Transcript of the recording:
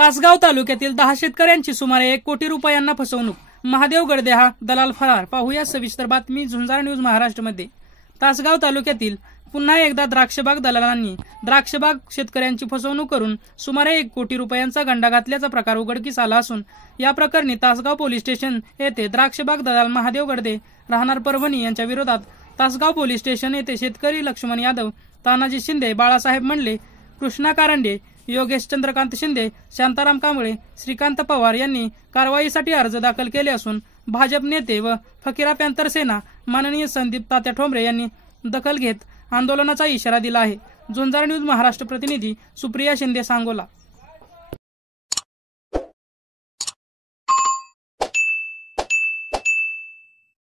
तासगाव तालुक्यातील 10 शेतकऱ्यांची सुमारे 1 कोटी रुपयांना फसवणूक। महादेव गडदे हा दलाल फरार। पाहूया सविस्तर बातमी झुंजार न्यूज महाराष्ट्रमध्ये। तासगाव तालुक्यातील पुन्हा एकदा द्राक्षबाग दलालांनी द्राक्षबाग शेतकऱ्यांची फसवणूक करून सुमारे 1 कोटी रुपयांचा गंडा घातल्याचा प्रकार उघडकीस आला असून या प्रकरणी तासगाव पोलीस स्टेशन येथे द्राक्षबाग दलाल महादेव गडदे राहणार परभणी यांच्या विरोधात तासगाव पोलीस स्टेशन येथे शेतकरी लक्ष्मण यादव, तानाजी शिंदे, बाळासाहेब मंडले, कृष्णा कारंडे, योगेश चंद्रकांत शिंदे, शांताराम कांबळे, श्रीकांत पवार यांनी कारवाईसाठी अर्ज दाखल केले असून भाजप नेते व फकीरा पॅंथर सेना माननीय संदीप तात्या ठोंबरे यांनी दखल घेत आंदोलनाचा इशारा दिला आहे। झुंजार न्यूज महाराष्ट्र प्रतिनिधी सुप्रिया शिंदे, सांगोला।